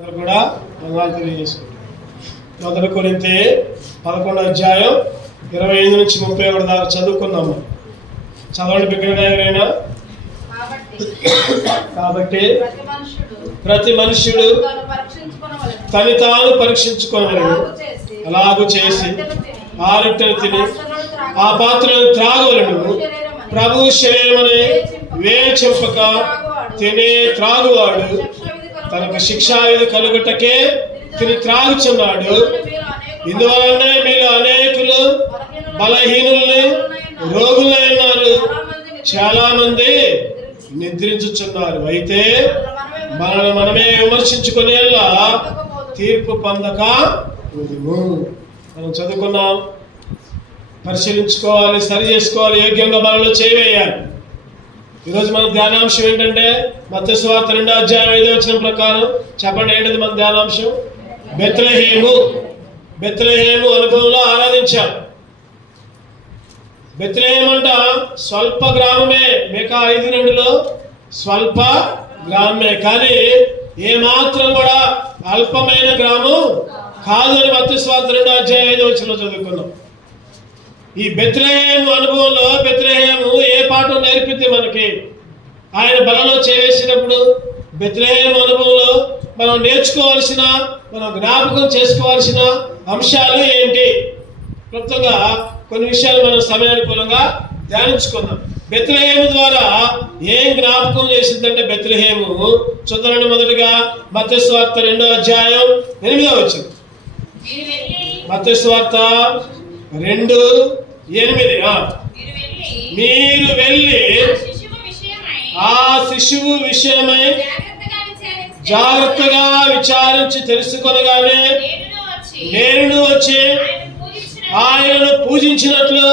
కూడా వందనాలు తెలియజేసుకుంటాం. మొదటి కొరింథీ 11వ అధ్యాయం 25 నుంచి 31 దాకా చదువుకున్నాము. చదవండి బిగ్గరగా ఎవరైనా. కాబట్టి ప్రతి మనుష్యుడు తని తాను పరీక్షించుకోవలను. అలాగూ చేసి ఆ రొట్టెలు తిని ఆ పాత్రలను త్రాగవలను. ప్రభు శరీరమని వేచింపక తినే త్రాగువాడు తనకు శిక్షావిధి కలుగుటకే తిని త్రాగుచున్నాడు. ఇందువలనే మీరు అనేకులు బలహీనుల్ని రోగులై ఉన్నారు, చాలా మంది నిద్రించుచున్నారు. అయితే మనల్ని మనమే విమర్శించుకునే తీర్పు పొందక మనం చదువుకున్నాం. పరిశీలించుకోవాలి, సరి చేసుకోవాలి, యోగ్యంగా మనలో చేయవేయాలి. ఈరోజు మన ధ్యానాంశం ఏంటంటే మత్తయి సువార్త 2వ అధ్యాయం 5వ వచనం ప్రకారం చెప్పండి, ఏంటిది మన ధ్యానాంశం? బెత్లెహేము. బెత్లెహేము అనుభవంలో ఆరాధించాం. బెత్లెహేము అంట స్వల్ప గ్రామమే. మిగతా 5:2లో స్వల్ప గ్రామమే, కానీ ఏమాత్రం కూడా అల్పమైన గ్రామం కాదు అని మత్తయి సువార్త 2వ అధ్యాయం 5వ వచనంలో చదువుకున్నాం. ఈ బెత్లెహేము అనుభవంలో బెత్లెహేము ఏ పాఠం నేర్పింది మనకి? ఆయన బలలో చేసినప్పుడు బెత్లెహేము అనుభవంలో మనం నేర్చుకోవాల్సిన, మనం జ్ఞాపకం చేసుకోవాల్సిన అంశాలు ఏంటి? క్లుప్తంగా కొన్ని విషయాలు మనం సమయానుకూలంగా ధ్యానించుకుందాం. బెత్లెహేము ద్వారా ఏం జ్ఞాపకం చేసిందంటే బెత్లెహేము చూద్దామండి. మొదటిగా మత్తయి సువార్త 2వ అధ్యాయం 8వ వచనం. మత్తయి సువార్త 2:8. మీరు వెళ్ళి ఆ శిశువు విషయమై జాగ్రత్తగా విచారించి తెలుసుకొనగానే నేను వచ్చి ఆయనను పూజించినట్లు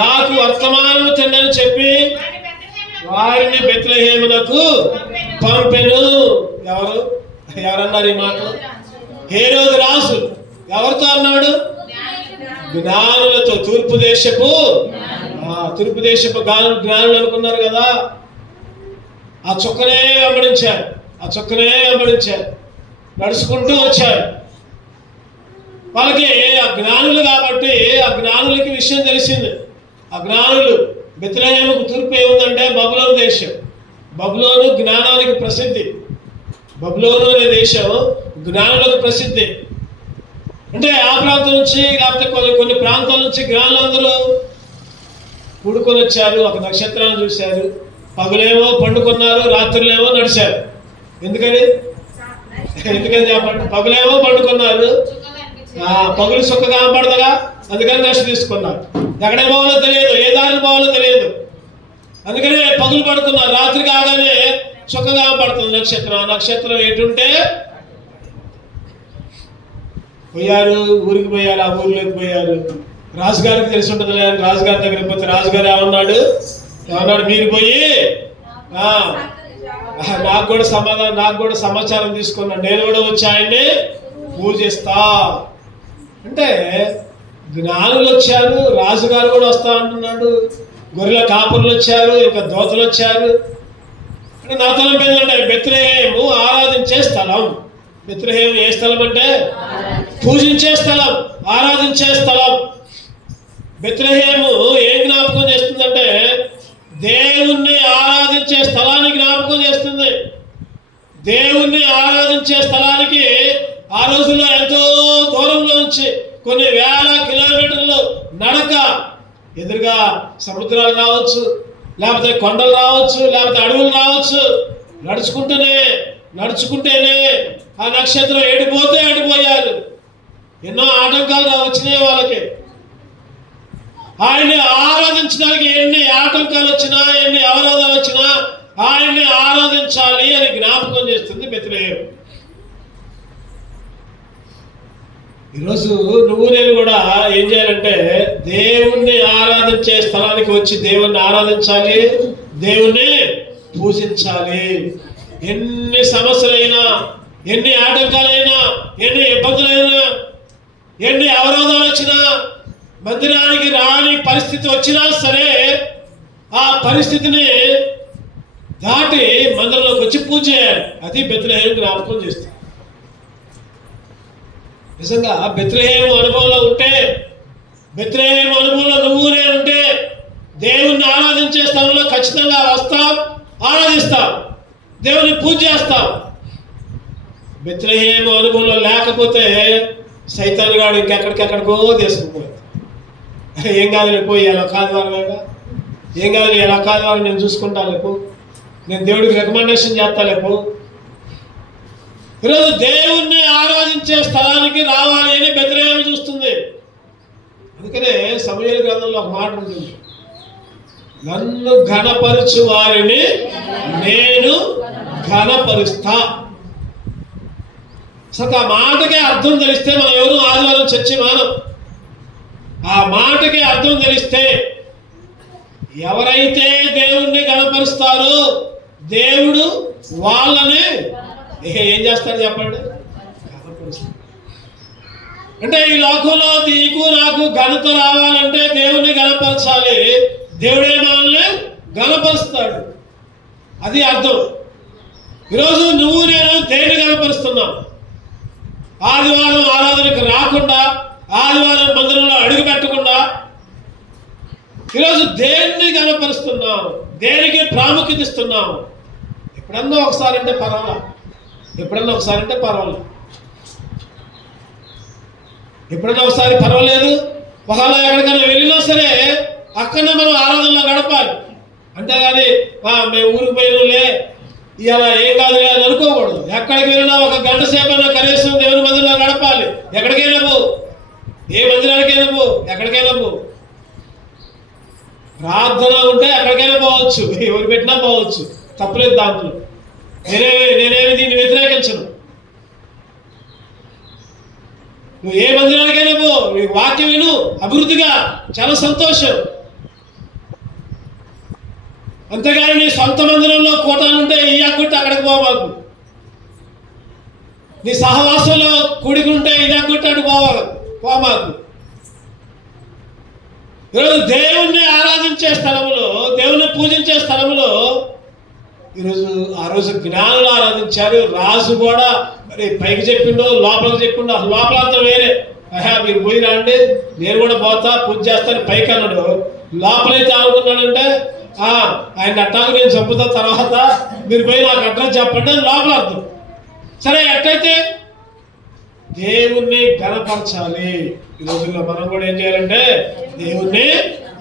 నాకు వర్తమానం తిండని చెప్పి వారిని బెత్లెహేమునకు పంపెను. ఎవరన్నారు ఈ మాట? హేరోదు రాజు. ఎవరితో అన్నాడు? జ్ఞానులతో. తూర్పు దేశపు జ్ఞానులు అనుకున్నారు కదా. ఆ చుక్కనే వెంబడించారు, నడుచుకుంటూ వచ్చారు. వాళ్ళకి ఆ జ్ఞానులు కాబట్టి ఆ జ్ఞానులకి విషయం తెలిసింది. ఆ జ్ఞానులు బెత్లెహేముకు తూర్పు ఏముందంటే బబులోను దేశం. బబులోను జ్ఞానానికి ప్రసిద్ధి. బబులోను అనే దేశం జ్ఞానులకు ప్రసిద్ధి. అంటే ఆ ప్రాంతం నుంచి లేకపోతే కొన్ని ప్రాంతాల నుంచి జ్ఞానులందరూ కూడుకొని వచ్చారు. ఒక నక్షత్రాన్ని చూశారు. పగులేమో పండుకున్నారు, రాత్రులేమో నడిచారు. ఎందుకని చెప్పండి? పగులేమో పండుకున్నారు, పగులు సుఖ కనపడదుగా, అందుకని రెస్ట్ తీసుకున్నారు. ఎక్కడే పోవాలో తెలియదు, ఏ దారిని పోవాలో తెలియదు, అందుకని పగులు పడుకున్నారు. రాత్రి కాగానే సుఖ కనపడుతుంది నక్షత్రం ఎటుంటే పోయారు. ఊరికి పోయారు, ఆ ఊరిలోకి పోయారు. రాజుగారికి తెలిసి ఉంటుంది అని రాజుగారి దగ్గరికి పోతే రాజుగారు ఏమన్నాడు? మీరు పోయి నాకు కూడా సమాచారం తీసుకున్నాడు, నేను కూడా వచ్చి ఆయన్ని పూజిస్తా అంటే. జ్ఞానులు వచ్చారు, రాజుగారు కూడా వస్తా అంటున్నాడు, గొర్రెల కాపురులు వచ్చారు, ఇంకా దోతలు వచ్చారు. అంటే నా తలం ఏంటంటే బెత్లెహేము ఆరాధించే స్థలం. బెత్లెహేము ఏ స్థలం అంటే? పూజించే స్థలం, ఆరాధించే స్థలం. బెత్లెహేము ఏం జ్ఞాపకం చేస్తుందంటే దేవుణ్ణి ఆరాధించే స్థలాన్ని జ్ఞాపకం చేస్తుంది. దేవుణ్ణి ఆరాధించే స్థలానికి ఆ రోజుల్లో ఎంతో దూరంలో నుంచి కొన్ని వేల కిలోమీటర్లు నడక. ఎదురుగా సముద్రాలు రావచ్చు, లేకపోతే కొండలు రావచ్చు, లేకపోతే అడవులు రావచ్చు. నడుచుకుంటేనే ఆ నక్షత్రం ఎడిపోతే అడిపోయారు. ఎన్నో ఆటంకాలు వచ్చినాయి వాళ్ళకి. ఆయన్ని ఆరాధించడానికి ఎన్ని ఆటంకాలు వచ్చినా, ఎన్ని అవరోధాలు వచ్చినా ఆయన్ని ఆరాధించాలి అని జ్ఞాపకం చేస్తుంది బెత్లెహేము. ఈరోజు నువ్వు నేను కూడా ఏం చేయాలంటే దేవుణ్ణి ఆరాధించే స్థలానికి వచ్చి దేవుణ్ణి ఆరాధించాలి, దేవుణ్ణి పూజించాలి. ఎన్ని సమస్యలైనా, ఎన్ని ఆటంకాలైనా, ఎన్ని ఇబ్బందులైనా, ఎన్ని అవరోధాలు వచ్చినా, మందిరానికి రాని పరిస్థితి వచ్చినా సరే ఆ పరిస్థితిని దాటి మందిరంలోకి వచ్చి పూజ చేయాలి. అది బెత్లెహేము జ్ఞాపకం చేస్తుంది. నిజంగా బెత్లెహేము అనుభవంలో ఉంటే, బెత్లెహేము అనుభవంలో నువ్వు నేను ఉంటే దేవుణ్ణి ఆరాధించే స్థలంలో ఖచ్చితంగా వస్తాం, ఆరాధిస్తాం, దేవుని పూజ చేస్తాం. బెత్లెహేము అనుభవంలో లేకపోతే సైతాన్ గాడు ఇంకెక్కడికెక్కడికో తీసుకుపోయి, ఏం కాదు లేపు ఎలా కాదువారం, ఏం కాదు ఎలా కాదువారం నేను చూసుకుంటా లేపు, నేను దేవుడికి రికమెండేషన్ చేస్తా లేపు. ఈరోజు దేవుణ్ణి ఆరాధించే స్థలానికి రావాలి అని బెత్లెహేము చూస్తుంది. అందుకనే సమూయేలు గ్రంథంలో ఒక మాట ఉంటుంది, నన్ను ఘనపరచు వారిని నేను ఘనపరుస్తా. అసలు ఆ మాటకే అర్థం తెలిస్తే మనం ఎవరు ఆదివారం చర్చి మానం. ఆ మాటకి అర్థం తెలిస్తే ఎవరైతే దేవుణ్ణి ఘనపరుస్తారో దేవుడు వాళ్ళని ఏం చేస్తాడు చెప్పండి, ఘనపరుస్తాడు. అంటే ఈ లోకంలో నీకు నాకు ఘనత రావాలంటే దేవుణ్ణి ఘనపరచాలి, దేవుడే మనల్ని ఘనపరుస్తాడు. అది అర్థం. ఈరోజు నువ్వు నేను దేన్ని ఘనపరుస్తున్నాం? ఆదివారం ఆరాధనకు రాకుండా, ఆదివారం మందిరంలో అడుగు పెట్టకుండా ఈరోజు దేన్ని ఘనపరుస్తున్నాం, దేనికి ప్రాముఖ్యత ఇస్తున్నాం? ఎప్పుడన్నా ఒకసారి అంటే పర్వాలా, ఎప్పుడన్నా ఒకసారి అంటే పర్వాలేదు, ఎప్పుడన్నా ఒకసారి పర్వాలేదు. ఒకవేళ ఎక్కడికైనా వెళ్ళినా సరే అక్కడనే మనం ఆరాధనలో గడపాలి. అంతేగాని మేము ఊరికి పోయినలే ఇలా ఏం కాదు అని అనుకోకూడదు. ఎక్కడికి వెళ్ళినా ఒక గంట సేపైనా కనీసం దేవుని మందిరంలో గడపాలి. ఎక్కడికైనా పో, ఏ మందిరానికైనా పో, ఎక్కడికైనా పో. ప్రార్థన ఉంటే ఎక్కడికైనా పోవచ్చు, ఎవరు పెట్టినా పోవచ్చు, తప్పులేదు దాంట్లో. నేనేమి దీన్ని వ్యతిరేకించను. నువ్వు ఏ మందిరానికైనా పో, నీ వాక్యం విను, అభివృద్ధిగా, చాలా సంతోషం. అంతేగాని నీ సొంత మందిరంలో కూటాలుంటే ఇయ్యకుంటే అక్కడికి పోమాకు. నీ సహవాసంలో కూడికుంటే ఇయ్యకుంటే అటు పోమాకు. ఈరోజు దేవుణ్ణి ఆరాధించే స్థలంలో, దేవుణ్ణి పూజించే స్థలంలో ఈరోజు ఆ రోజు జ్ఞానులు ఆరాధించారు. రాజు కూడా మరి పైకి చెప్పిండో లోపలికి చెప్పిండో, అసలు లోపలంతా వేరే. మీరు పోయి రండి, నేను కూడా పోతా, పూజ చేస్తాను పైకి అన్నాడు. లోపలైతే అనుకున్నాడంటే ఆయన అట్టాకు నేను చంపుతా, తర్వాత మీరు పోయి నాకు అడ్రస్ చెప్పండి అని లోపల అర్థం. సరే, ఎట్లయితే దేవుణ్ణి ఘనపరచాలి. ఈ రోజుల్లో మనం కూడా ఏం చేయాలంటే దేవుణ్ణి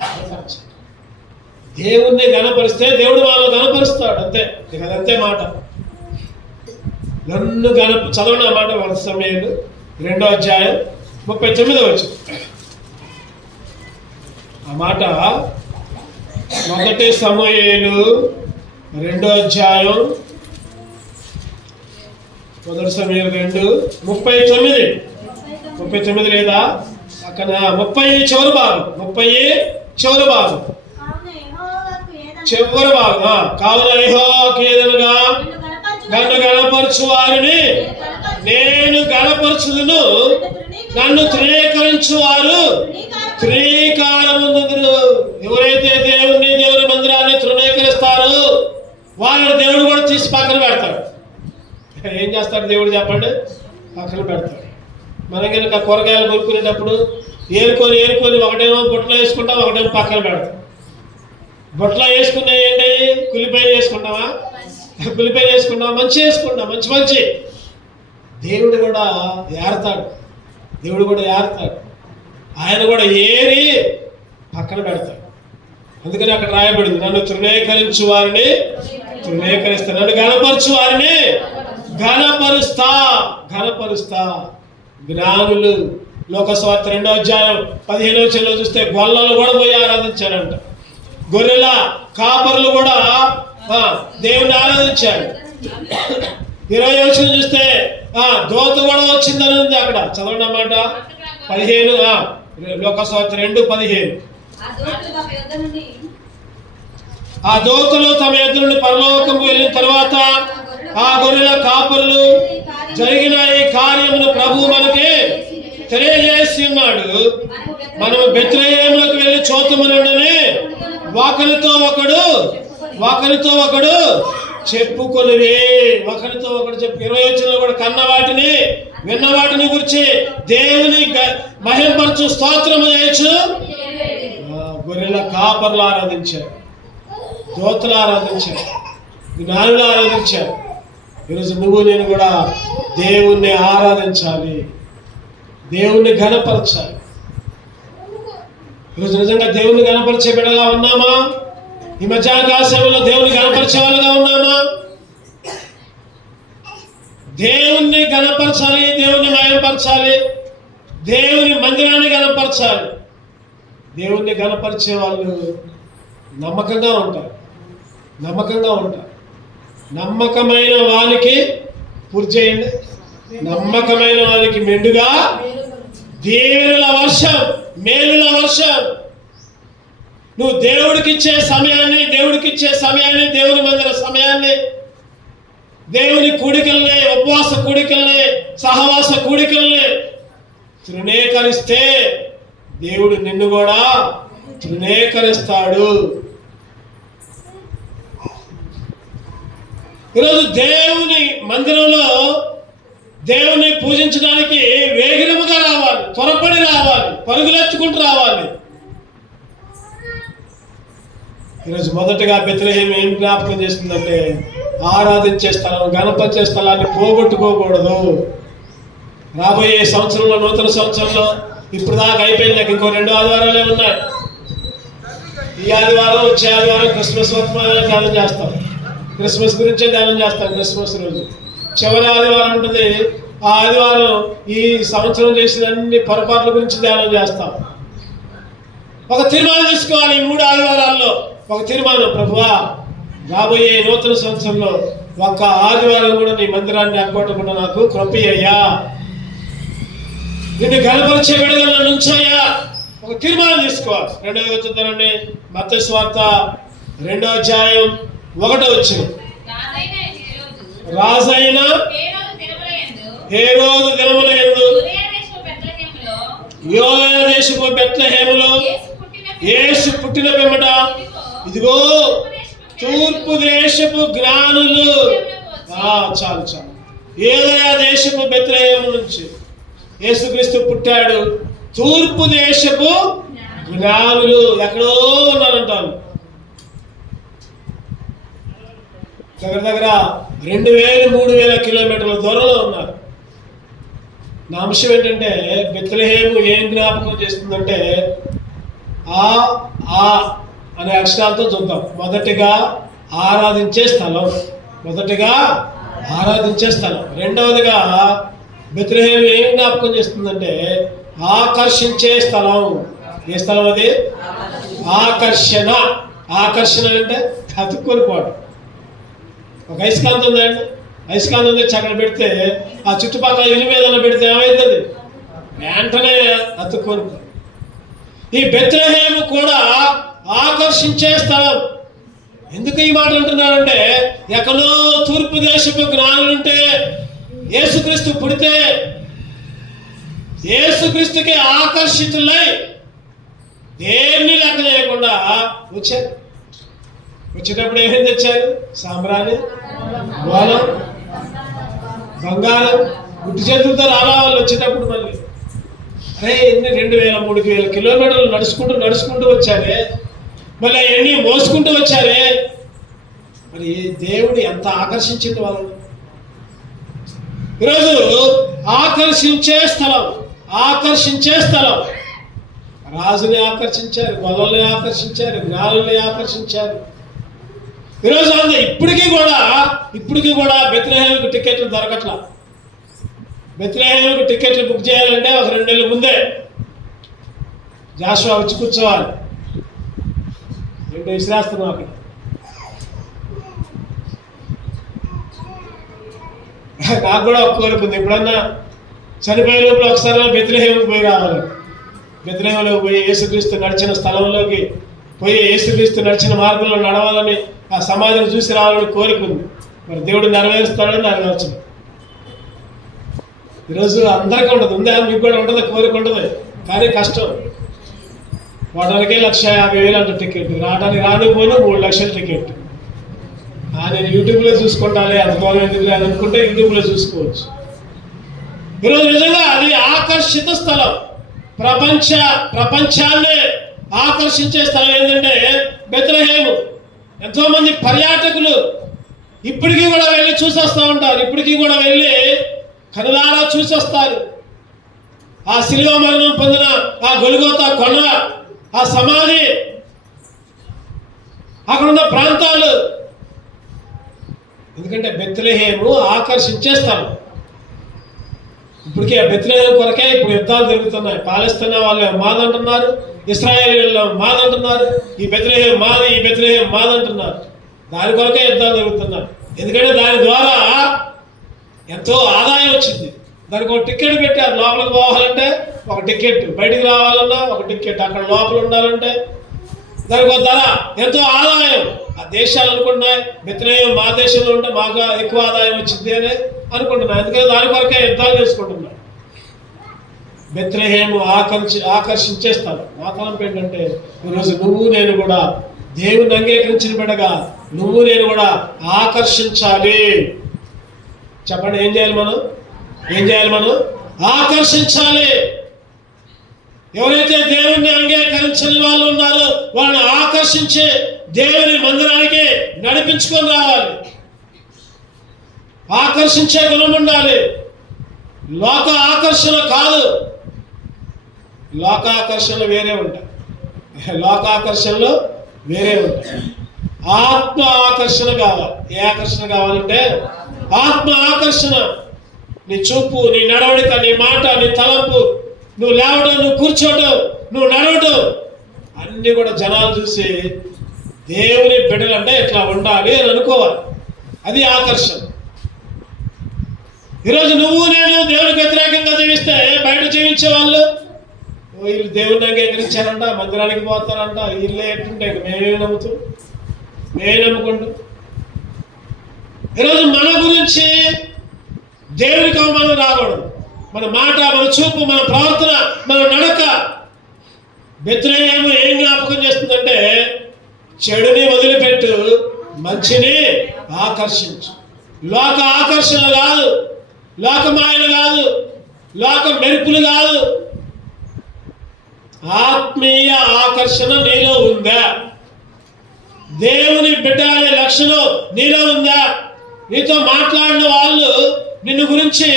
ఘనపరచాలి. దేవుణ్ణి ఘనపరిస్తే దేవుడు వాళ్ళని ఘనపరుస్తాడు. అంతే, ఇక అదంతే మాట. నన్ను చదవండి ఆ మాట. 1 సమూయేలు 2వ అధ్యాయం 39వ వచనం. ఆ మాట 1 సమూయేలు 2వ అధ్యాయం 1 సమూయేలు 2:39 లేదా అక్కడ 30 చివరి భాగం, 30 చివరి భాగం, చివరి భాగం. కావున యెహోవాకు ఏదనగా నన్ను గణపరచు వారిని నేను గణపరచుదును, నన్ను తృణీకరించు వారు తృణీకారముందురు. ఎవరైతే దేవుని మందిరాన్ని తృణీకరిస్తారో వాళ్ళని దేవుడు కూడా తీసి పక్కన పెడతాడు. ఏం చేస్తాడు దేవుడు చెప్పండి? పక్కన పెడతాడు. మనం కనుక కూరగాయలు కొనుక్కునేటప్పుడు ఏరుకొని ఒకటేమో బుట్టలో వేసుకుంటాం, ఒకటేమో పక్కన పెడతాం. బుట్టలో వేసుకున్నా ఏంటి? కుల్లిపాయ వేసుకుంటామా? కుల్లిపాయ వేసుకుంటాం, మంచి వేసుకుంటాం, మంచి. దేవుడు కూడా ఏరుతాడు, ఆయన కూడా ఏరి పక్కన పెడతాడు. అందుకని అక్కడ రాయబడింది, నన్ను తృణీకరించు వారిని తృణీకరిస్తా, నన్ను ఘనపరచు వారిని ఘనపరుస్తా. జ్ఞానులు లోకస్వార్త 2వ అధ్యాయం 15వ వచనంలో చూస్తే గొల్లలు కూడా పోయి ఆరాధించారంట. గొర్రెల కాపరులు కూడా దేవుని ఆరాధించారు. 20వ వచనం చూస్తే దోత కూడా వచ్చిందని ఉంది అక్కడ. చదవండి అన్నమాట. 15 లోకస్వార్త 2:15. ఆ దోతలు తమ యొద్ద నుండి పరలోకము వెళ్ళిన తర్వాత ఆ గొర్రెల కాపరులు జరిగిన ఈ కార్యమును ప్రభువు మనకి తెలియజేసి ఉన్నాడు. మనము బెత్లెహేములకు వెళ్ళి చూతమునండని ఒకరితో ఒకడు చెప్పుకొనివే. ఒకరితో ఒకటి చెప్పు. 20 వచనంలో కూడా కన్న వాటిని విన్న వాటిని గురించి దేవుని మహిమపరచు, స్తోత్రము చేయొచ్చు. గొర్రెల కాపర్లు ఆరాధించారు, దోతలు ఆరాధించారు, జ్ఞానులు ఆరాధించారు. ఈరోజు నువ్వు నేను కూడా దేవుణ్ణి ఆరాధించాలి, దేవుణ్ణి ఘనపరచాలి. ఈరోజు నిజంగా దేవుణ్ణి ఘనపరిచే బిడ్డగా ఉన్నామా? ఈ మధ్యాహ్న సమయంలో దేవుని గణపరిచే వాళ్ళగా ఉన్నామా? దేవుణ్ణి గణపరచాలి, దేవుణ్ణి మహిమపరచాలి, దేవుని మందిరాన్ని గణపరచాలి. దేవుణ్ణి గణపరిచే వాళ్ళు నమ్మకంగా ఉంటారు, నమ్మకంగా ఉంటారు. నమ్మకమైన వారికి పూర్తి చేయండి. నమ్మకమైన వారికి మెండుగా దీవెనల వర్షం, మేలుల వర్షం. నువ్వు దేవుడికి ఇచ్చే సమయాన్ని, దేవుని మందిర సమయాన్ని, దేవుని కూడికల్ని, ఉపవాస కూడికల్ని, సహవాస కూడికల్ని తృణీకరిస్తే దేవుడు నిన్ను కూడా తృణీకరిస్తాడు. ఈరోజు దేవుని మందిరంలో దేవుని పూజించడానికి వేగిరముగా రావాలి, త్వరపడి రావాలి, పరుగులెత్తుకుంటూ రావాలి. ఈరోజు మొదటగా బెత్లెహేము ఏం జ్ఞాపకం చేస్తుందంటే, ఆరాధించే స్థలం, గణపరిచే స్థలాన్ని పోగొట్టుకోకూడదు. రాబోయే సంవత్సరంలో, నూతన సంవత్సరంలో ఇప్పుడు దాకా అయిపోయింది, నాకు ఇంకో 2 ఆదివారాలే ఉన్నాయి. ఈ ఆదివారం, వచ్చే ఆదివారం క్రిస్మస్ వర్తమానాన్ని ధ్యానం చేస్తాం. క్రిస్మస్ గురించే ధ్యానం చేస్తాం. క్రిస్మస్ రోజు చివరి ఆదివారం ఉంటుంది. ఆ ఆదివారం ఈ సంవత్సరం చేసిన అన్ని పొరపాట్ల గురించి ధ్యానం చేస్తాం. ఒక తీర్మానం తీసుకోవాలి. ఈ 3 ఆదివారాల్లో ఒక తీర్మానం, ప్రభువా రాబోయే నూతన సంవత్సరంలో ఒక్క ఆదివారం కూడా నీ మందిరాన్ని అగ్గొట్టకుండా నాకు కృపయ్యా, నిన్ను గణపరిచే విడుదల నుంచయ్యా. ఒక తీర్మానం తీసుకోవాలి. 2వ వచనండి, మత్తయి సువార్త 2వ అధ్యాయం 1వ వచనం. రాజైన హేరోదు దినములయందు యూదయ దేశపు బెత్లెహేములో యేసు పుట్టిన పిమ్మట ఇదిగో తూర్పు దేశపు జ్ఞానులు, చాలు యూదయ దేశపు బెత్లెహేము నుంచి యేసుక్రీస్తు పుట్టాడు. తూర్పు దేశపు జ్ఞానులు ఎక్కడో ఉన్నారంటాను. దగ్గర 2000-3000 కిలోమీటర్ల దూరంలో ఉన్నారు. నా అంశం ఏంటంటే, బెత్లెహేము ఏం జ్ఞాపకం చేస్తుందంటే, ఆ అనే అక్షరాలతో చూద్దాం. మొదటిగా ఆరాధించే స్థలం, రెండవదిగా బెత్లెహేము ఏం జ్ఞాపకం చేస్తుందంటే, ఆకర్షించే స్థలం. ఏ స్థలం అది? ఆకర్షణ అంటే అతుక్కొని పోవడం. ఒక అయస్కాంతం ఉందండి, అయస్కాంతం తెచ్చి అక్కడ పెడితే ఆ చుట్టుపక్కల ఇల్లు మీద పెడితే ఏమవుతుంది? వెంటనే అతుక్కొని. ఈ బెత్లెహేము కూడా ఆకర్షించే స్థలం. ఎందుకు ఈ మాట అంటున్నానంటే, ఎక్కడో తూర్పు దేశపు జ్ఞానులుంటే, యేసుక్రీస్తు పుడితే యేసుక్రీస్తుకి ఆకర్షితులై దేన్ని లెక్క చేయకుండా వచ్చారు. వచ్చేటప్పుడు ఏమేమి తెచ్చారు? సాంబ్రాణి, గోళం, బంగారం. గుడ్డి చేతులతో రాలా వాళ్ళు వచ్చేటప్పుడు. మళ్ళీ అరే ఎన్ని 2000-3000 కిలోమీటర్లు నడుచుకుంటూ వచ్చారే, మళ్ళీ ఎన్ని మోసుకుంటూ వచ్చారే. మరి దేవుడు ఎంత ఆకర్షించింది వాళ్ళు. ఈరోజు ఆకర్షించే స్థలం. రాజుని ఆకర్షించారు, గొల్లల్ని ఆకర్షించారు, జ్ఞానుల్ని ఆకర్షించారు. ఈరోజు ఇప్పటికీ కూడా బెత్లెహేముకు టికెట్లు దొరకట్లా. బెత్లెహేముకు టికెట్లు బుక్ చేయాలంటే ఒక 2 నెలల ముందే జాషువా వచ్చి కూర్చోవాలి. విసిరేస్తున్నాం అక్కడ. నాకు కూడా ఒక కోరిక ఉంది, ఎప్పుడన్నా చనిపోయే లోపల ఒకసారి బెత్లెహేముకు పోయి రావాలి. బెత్లెహేములోకి పోయి యేసుక్రీస్తు నడిచిన స్థలంలోకి పోయి యేసుక్రీస్తు నడిచిన మార్గంలో నడవాలని, ఆ సమాధిని చూసి రావాలని కోరిక ఉంది. మరి దేవుడు నెరవేరుస్తాడని నెరవేర్చు. ఈరోజు అందరికీ ఉండదు, ఉందా? మీకు కూడా ఉంటుంది, కోరిక ఉంటుంది, కానీ కష్టం. పోవడానికే 1,50,000 అంట టికెట్, రావడానికి రానిపోయినా 3 లక్షల టికెట్. నేను యూట్యూబ్లో చూసుకుంటానే అంత దూరం ఎందుకు లేదు అనుకుంటే యూట్యూబ్లో చూసుకోవచ్చు. ఈరోజు నిజంగా అది ఆకర్షిత స్థలం, ప్రపంచాన్ని ఆకర్షించే స్థలం ఏంటంటే బెత్లెహేము. ఎంతో మంది పర్యాటకులు ఇప్పటికీ కూడా వెళ్ళి చూసొస్తూ ఉంటారు, ఇప్పటికీ కూడా వెళ్ళి కనులారా చూసొస్తారు. ఆ శిలువ మరణం పొందిన ఆ గొల్గోతా కొండ, ఆ సమాధి, అక్కడున్న ప్రాంతాలు. ఎందుకంటే బెత్లెహేము ఆకర్షించే స్థలం. ఇప్పటికీ ఆ బెత్లెహేము కొరకే ఇప్పుడు యుద్ధాలు జరుగుతున్నాయి. పాలస్తీనా వాళ్ళు మాదంటున్నారు, ఇస్రాయేల్ మాదంటున్నారు, ఈ బెత్లెహేము మాది, ఈ బెత్లెహేము మాదంటున్నారు. దాని కొరకే యుద్ధాలు జరుగుతున్నాయి. ఎందుకంటే దాని ద్వారా ఎంతో ఆదాయం వచ్చింది. దానికి ఒక టికెట్ పెట్టారు. లోపలికి పోవాలంటే ఒక టికెట్, బయటికి రావాలన్నా ఒక టికెట్, అక్కడ లోపల ఉండాలంటే దానికి ఒక ధర, ఎంతో ఆదాయం. ఆ దేశాలు అనుకుంటున్నాయి బెత్లెహేము మా దేశంలో ఉంటే మాకు ఎక్కువ ఆదాయం వచ్చింది అని అనుకుంటున్నాయి. అందుకని దాని కొరకే యుద్ధాలు చేసుకుంటున్నాయి. బెత్లెహేము ఆకర్షించేస్తారు. నా తలంపు ఏంటంటే ఈరోజు నువ్వు నేను కూడా దేవుని అంగీకరించిన బిడ్డగా నువ్వు నేను కూడా ఆకర్షించాలి. చెప్పండి, ఏం చేయాలి మనం? ఆకర్షించాలి. ఎవరైతే దేవుణ్ణి అంగీకరించని వాళ్ళు ఉన్నారో వాళ్ళని ఆకర్షించి దేవుని మందిరానికి నడిపించుకొని రావాలి. ఆకర్షించే గుణం ఉండాలి. లోక ఆకర్షణ కాదు. లోకాకర్షణలు వేరే ఉంటాయి. ఆత్మ ఆకర్షణ కావాలి. ఏ ఆకర్షణ కావాలంటే ఆత్మ ఆకర్షణ. నీ చూపు, నీ నడవడిక, నీ మాట, నీ తలంపు, నువ్వు లేవడం, నువ్వు కూర్చోవడం, నువ్వు నడవడం, అన్నీ కూడా జనాలు చూసి దేవుని బిడ్డలంటే ఇట్లా ఉండాలి అని అనుకోవాలి. అది ఆకర్షణ. ఈరోజు నువ్వు నేను దేవునికి వ్యతిరేకంగా జీవిస్తే బయట జీవించే వాళ్ళు వీళ్ళు దేవుని అంగీకరించారంట, మందిరానికి పోతారంట, వీళ్ళే ఎట్టుంటే మేమే నమ్ముకుంటూ. ఈరోజు మన గురించి దేవునికి అవమానం రాకూడదు. మన మాట, మన చూపు, మన ప్రవర్తన, మన నడక. బెత్లెహేము ఏం జ్ఞాపకం చేస్తుందంటే చెడుని వదిలిపెట్టు, మంచిని ఆకర్షించు. లోక ఆకర్షణ కాదు, లోకమాయలు కాదు, లోక మెరుపులు కాదు. ఆత్మీయ ఆకర్షణ నీలో ఉందా? దేవుని బిడ్డ అనే లక్షణం నీలో ఉందా? నీతో మాట్లాడిన వాళ్ళు నిన్ను గురించి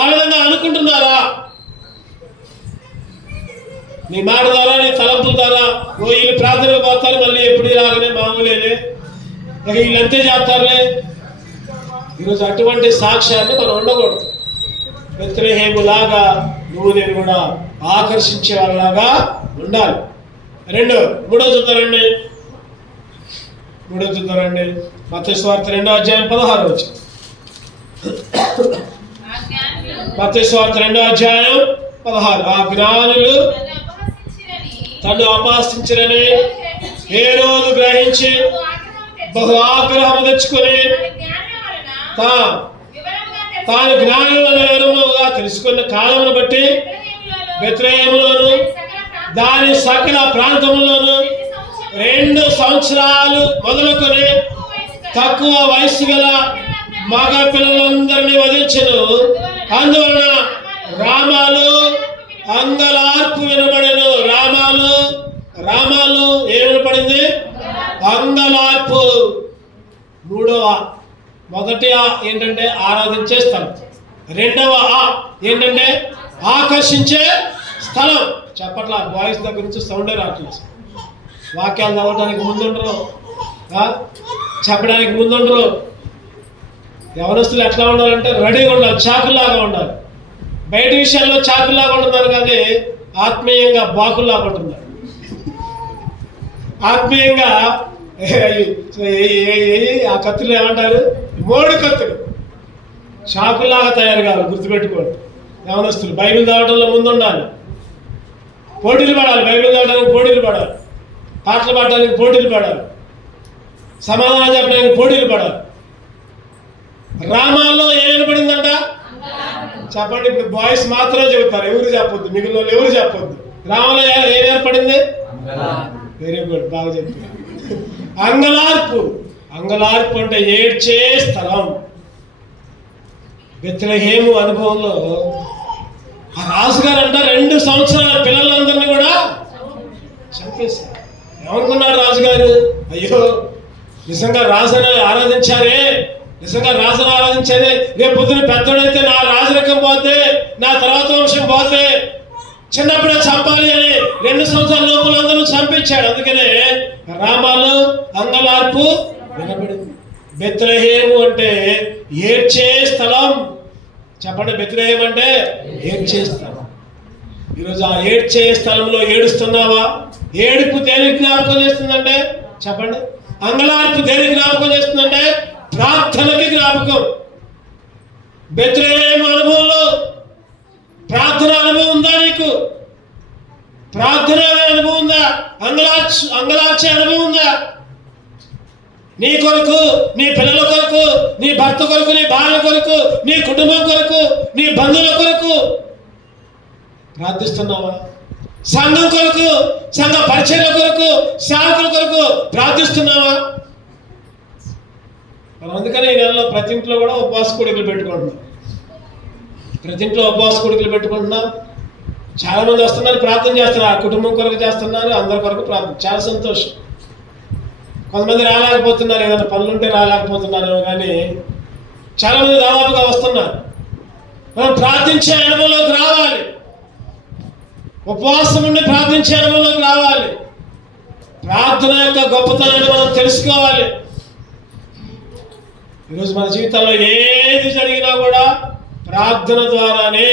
ఆ విధంగా అనుకుంటున్నారా? నీ మాట ద్వారా, నీ తలంపుల ద్వారా వీళ్ళు ప్రార్థనకు పోతారు, మళ్ళీ ఎప్పుడు రాగానే మామూలేనే, వీళ్ళు అంతే చేస్తారులే. ఈరోజు అటువంటి సాక్ష్యాన్ని మనం ఉండకూడదు. బెత్లెహేము లాగా నువ్వు నేను కూడా ఆకర్షించే వాళ్ళలాగా ఉండాలి. మూడో చూద్దారండి. మత్తయి సువార్త 2వ అధ్యాయం 16వ వచనం. మత్తయి సువార్త 2వ అధ్యాయం 16. ఆ జ్ఞానులు తను అపహసించిరని హేరోదు గ్రహించి బహు ఆగ్రహం తెచ్చుకొని తాను జ్ఞానులను వివరముగా తెలుసుకున్న కాలమును బట్టి బెత్లెహేములోను దాని సకల ప్రాంతములోను 2 సంవత్సరాలు మొదలుకొని తక్కువ వయసు గల మగ పిల్లలందరినీ వధించెను. అందువలన రామాలు అంగలార్పు వినబడెను. రామాలు ఏం వినపడింది? అంగలార్పు. మొదటి ఏంటంటే ఆరాధించే స్థలం. రెండవ ఏంటంటే ఆకర్షించే స్థలం. చెప్పట్ల బాయ్స్ దగ్గర నుంచి సౌండే రావట్లేదు. వాక్యాలు చదవడానికి ముందుండరు, చెప్పడానికి ముందుండరు. యవనస్తులు ఎట్లా ఉండాలంటే రెడీగా ఉండాలి, చాకుల్లాగా ఉండాలి. బయట విషయాల్లో చాకుల్లాగా ఉంటున్నారు కానీ ఆత్మీయంగా బాకుల్లాగా ఉంటున్నారు. ఆత్మీయంగా ఆ కత్తులు ఏమంటారు? మోడు కత్తులు. చాకుల్లాగా తయారు కావాలి. గుర్తుపెట్టుకోండి యవనస్తులు. బైబిల్ చదవడంలో ముందుండాలి, పోటీలు పడాలి. బైబిల్ చదవడానికి పోటీలు పడాలి, పాటలు పాడడానికి పోటీలు పడాలి, సమాధానం చెప్పడానికి పోటీలు పడాలి. రామాల్లో ఏం వినపడిందంట? చెప్పండి. ఇప్పుడు బాయ్స్ మాత్రమే చెబుతారు, ఎవరు చెప్పొద్దు, మిగిలిన వాళ్ళు ఎవరు చెప్పొద్దు. రామాలో ఏం ఏర్పడింది? వెరీ గుడ్, బాగా చెప్తున్నారు. అంగలార్పు. అంగలార్పు అంటే ఏడ్చే స్థలం. బెత్లెహేము అనుభవంలో ఆ రాజుగారు అంట 2 సంవత్సరాల పిల్లలందరినీ కూడా చంపేశారు. ఏమనుకున్నాడు రాజుగారు? అయ్యో, నిజంగా రాజుని ఆరాధించారే, నిజంగా రాజును ఆరాధించారే, రేపు పొద్దున పెద్దోడైతే నా రాజరికం పోతే, నా తర్వాత వంశం పోతే చిన్నప్పుడే చంపాలి అని 2 సంవత్సరాల లోపలందరూ చంపించాడు. అందుకనే రామాలు అంగలార్పు వినబడింది. బెత్లెహేము అంటే ఏడ్చే స్థలం. చెప్పండి, బెత్లెహేము అంటే ఏడ్చే స్థలం. ఈరోజు ఆ ఏడ్చే స్థలంలో ఏడుస్తున్నావా? ఏడుపు దేనికి జ్ఞాపకం చేస్తుందంటే చెప్పండి. అంగలార్పు దేనికి జ్ఞాపకం చేస్తుందంటే ప్రార్థనకి జ్ఞాపకం. బెత్లెహేము అనుభవంలో ప్రార్థన అనుభవం ఉందా నీకు? ప్రార్థన అనుభవం ఉందా? అంగలార్చే అనుభవం ఉందా? నీ కొరకు, నీ పిల్లల కొరకు, నీ భర్త కొరకు, నీ భార్య కొరకు, నీ కుటుంబం కొరకు, నీ బంధువుల కొరకు ప్రార్థిస్తున్నావా? సంఘం కొరకు, సంఘ పరిచర్య కొరకు, సేవకుల కొరకు ప్రార్థిస్తున్నావా? మనం అందుకని ఈ నెలలో ప్రతి ఇంట్లో కూడా ఉపవాస కూడికలు పెట్టుకుంటున్నాం. ప్రతి ఇంట్లో ఉపవాస కూడికలు పెట్టుకుంటున్నాం. చాలా మంది వస్తున్నారు, ప్రార్థన చేస్తున్నారు, కుటుంబం కొరకు చేస్తున్నారు, అందరి కొరకు ప్రార్థన. చాలా సంతోషం. కొంతమంది రాలేకపోతున్నారు, ఏదైనా పనులుంటే రాలేకపోతున్నారు, కానీ చాలామంది దాదాపుగా వస్తున్నారు. మనం ప్రార్థించే అనుభవంలోకి రావాలి. ఉపవాసం ఉండి ప్రార్థించే అనుభవంలోకి రావాలి. ప్రార్థన యొక్క గొప్పతనాన్ని మనం తెలుసుకోవాలి. ఈరోజు మన జీవితంలో ఏది జరిగినా కూడా ప్రార్థన ద్వారానే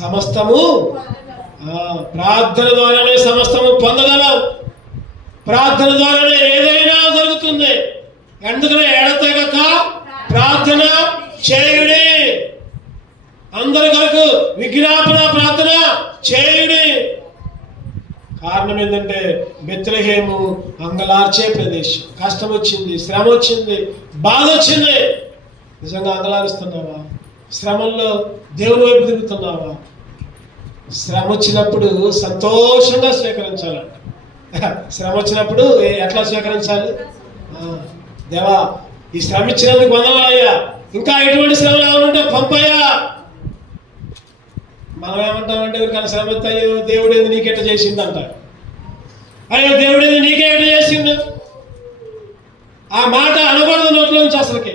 సమస్తము ప్రార్థన ద్వారానే సమస్తము పొందగలం. ప్రార్థన ద్వారానే ఏదైనా జరుగుతుంది. ఎందుకనే ఎడతెగక ప్రార్థన చేయుడి. అందరి కొరకు విజ్ఞాపన ప్రార్థన చేయుడి. కారణం ఏంటంటే బెత్లెహేము అంగలార్చే ప్రదేశం. కష్టం వచ్చింది, శ్రమ వచ్చింది, బాధ వచ్చింది. నిజంగా అంగలారుస్తున్నావా? శ్రమల్లో దేవుని వైపు తిరుగుతున్నావా? శ్రమ వచ్చినప్పుడు సంతోషంగా స్వీకరించాలంట. శ్రమ వచ్చినప్పుడు ఎట్లా స్వీకరించాలి? దేవా, ఈ శ్రమ ఇచ్చినందుకు వందనాలయ్యా, ఇంకా ఎటువంటి శ్రమలు ఏమనుంటే పంపయ్యా. మనం ఏమంటామంటే కానీ శ్రమ అయ్యో దేవుడు ఏంది నీకెట్ట చేసిండు అంటారు. అయ్యో దేవుడు ఏంది నీకే ఎట్ట చేసిండు, ఆ మాట అనకూడదు నోట్లో నుంచి. అసలుకి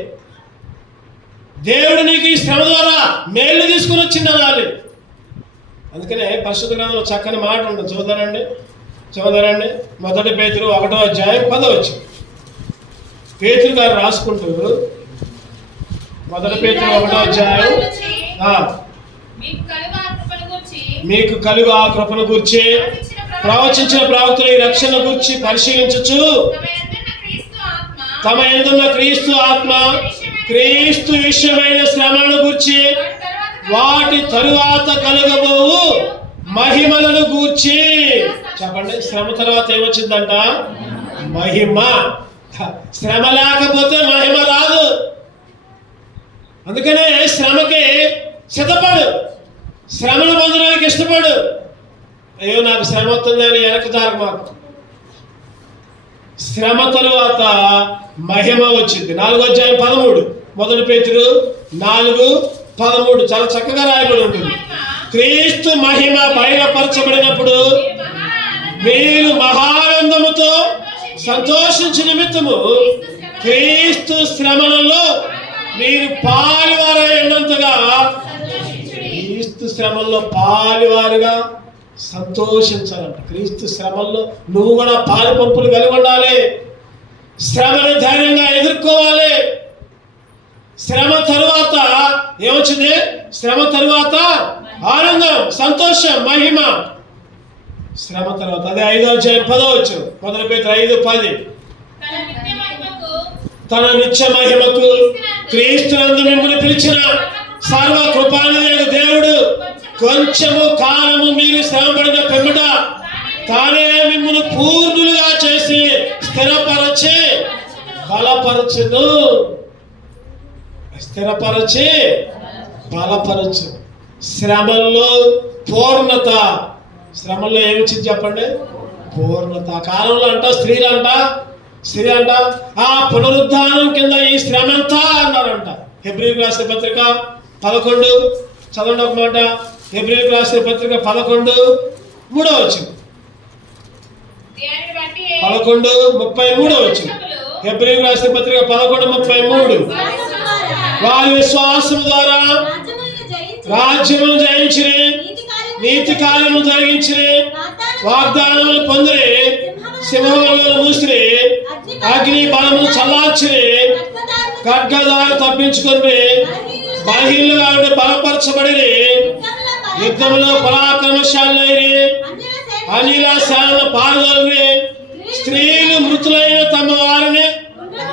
దేవుడు నీకు ఈ శ్రమ ద్వారా మేలు తీసుకుని వచ్చింది అనాలి. అందుకనే పరిశుద్ధ గ్రంథంలో చక్కని మాట ఉంటుంది. చూద్దారండి 1 పేతురు 1వ అధ్యాయం 10వ వచనం. పేతురు గారు రాసుకుంటూ 1 పేతురు 1వ అధ్యాయం మీకు కలుగు ఆ కృపను గూర్చి ప్రవచించిన ప్రవక్తలు ఈ రక్షణ గూర్చి పరిశీలించుచు తమ యందున్న క్రీస్తు ఆత్మ క్రీస్తు విషయమైన శ్రమలను గూర్చి వాటి తరువాత కలుగబోవు మహిమలను గూర్చి. చెప్పండి, శ్రమ తర్వాత ఏమొచ్చిందంట? మహిమ. శ్రమ లేకపోతే మహిమ రాదు. అందుకనే శ్రమకి సిద్ధపడు, శ్రమను పొందడానికి ఇష్టపడు. అయ్యో నాకు శ్రమ వస్తుంది అని వెనకదారు మాకు. శ్రమ తరువాత మహిమ వచ్చింది. 4వ అధ్యాయం 13. 1 పేతురు 4:13 చాలా చక్కగా రాయబడి ఉంటుంది. క్రీస్తు మహిమ బయలుపరచబడినప్పుడు మీరు మహానందముతో సంతోషించు నిమిత్తము క్రీస్తు శ్రమలలో మీరు పాలువారై ఉన్నంతగా క్రీస్తు శ్రమల్లో పాలువారుగా సంతోషించాలంట. క్రీస్తు శ్రమల్లో నువ్వు కూడా పాలు పంపులు కలిగి ఉండాలి. శ్రమను ధైర్యంగా ఎదుర్కోవాలి. శ్రమ తరువాత ఏమొచ్చింది? శ్రమ తరువాత ఆనందం, సంతోషం, మహిమ. శ్రమ తర్వాత అదే 5వ అధ్యాయం 10వ వచనం. 1 పేతురు 5:10. తన నిత్య మహిమకు క్రీస్తునందు మిమ్మల్ని పిలిచిన సర్వ కృపానిధి దేవుడు కొంచెము కాలము మీరు శ్రమపడిన పిమ్మట తానే మిమ్మల్ని పూర్ణులుగా చేసి స్థిరపరచి బలపరచును. స్థిరపరచి బలపరచు. శ్రమల్లో పూర్ణత. శ్రమల్లో ఏమిచ్చింది చెప్పండి? పూర్ణత. కాలంలో అంట స్త్రీలు అంట స్త్రీ అంట ఆ పునరుద్ధానం కింద ఈ శ్రమ ఎంత అన్నారంట. హెబ్రీయులకు రాసిన పత్రిక 11 చదవండి ఒక మాట. హెబ్రీయులకు రాసిన పత్రిక 11:3 11:33 హెబ్రీయులకు రాసిన పత్రిక 11:33 వారి విశ్వాసం ద్వారా రాజ్యమును జయించిరి, నీతి కార్యములు జరిగించిరి, వాగ్దానములు పొందిరి, సింహములను మూసిరి, అగ్ని బలమును చల్లార్చిరి, ఖడ్గదారి తప్పించుకొని బలహీనులుగా ఉండి బలపరచబడిరి, యుద్ధంలో పరాక్రమశాలైరి, అనిల సేనను పాల్గొని స్త్రీలు మృతులైన తమ వారిని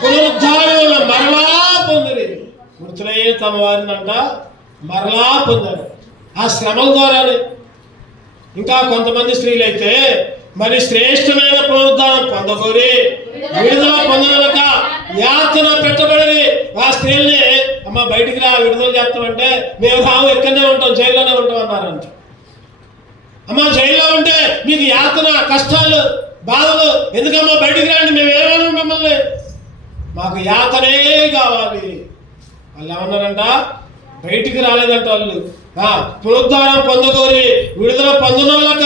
పునరుద్ధారణ మరలా పొందిరి. మృతులైన తమ వారిని అంట మరలా పొందారు ఆ శ్రమల ద్వారానే. ఇంకా కొంతమంది స్త్రీలైతే మరి శ్రేష్టమైన పునరుద్ధానం పొందకోరి విడుదల పొందగలక యాతన పెట్టబడి ఆ స్త్రీల్ని అమ్మ బయటికి రా విడుదల చేస్తామంటే మేము రాము ఎక్కడనే ఉంటాం జైల్లోనే ఉంటాం అన్నారంట. అమ్మ జైల్లో ఉంటే మీకు యాతన కష్టాలు బాధలు ఎందుకమ్మా బయటికి రండి మేము ఏమన్నా మిమ్మల్ని మాకు యాతనే కావాలి. వాళ్ళు ఏమన్నారంట బయటికి రాలేదంట వాళ్ళు. పునరుద్ధానం పొందకోరి విడుదల పొందనోళ్ళక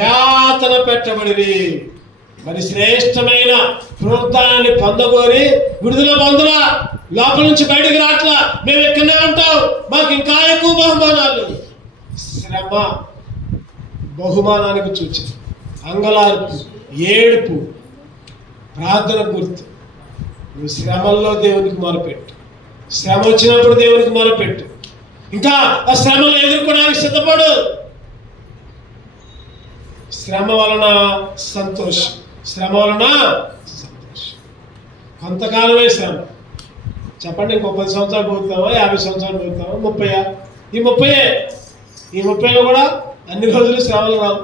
యాతన పెట్టబడి మరి శ్రేష్టమైన పునరుద్ధానాన్ని పొందకోరి విడుదల పొందలా లోపల నుంచి బయటికి రాట్లా మేము ఎక్కడనే ఉంటాం మాకు ఇంకా ఎక్కువ బహుమానాలు. శ్రమ బహుమానానికి సూచన, అంగలార్పు, ఏడుపు ప్రార్థన గుర్తు. నువ్వు శ్రమల్లో దేవునికి మొరపెట్టు, శ్రమ వచ్చినప్పుడు దేవునికి మొరపెట్టు, ఇంకా ఆ శ్రమను ఎదుర్కోవడానికి సిద్ధపడు. శ్రమ వలన సంతోషం, శ్రమ వలన సంతోషం. కొంతకాలమే శ్రమ చెప్పండి. ఇంకో 10 సంవత్సరాలు పోతామా, 50 సంవత్సరాలు పోతామా, 30? ఈ 30లో కూడా అన్ని రోజులు శ్రమలు రావు.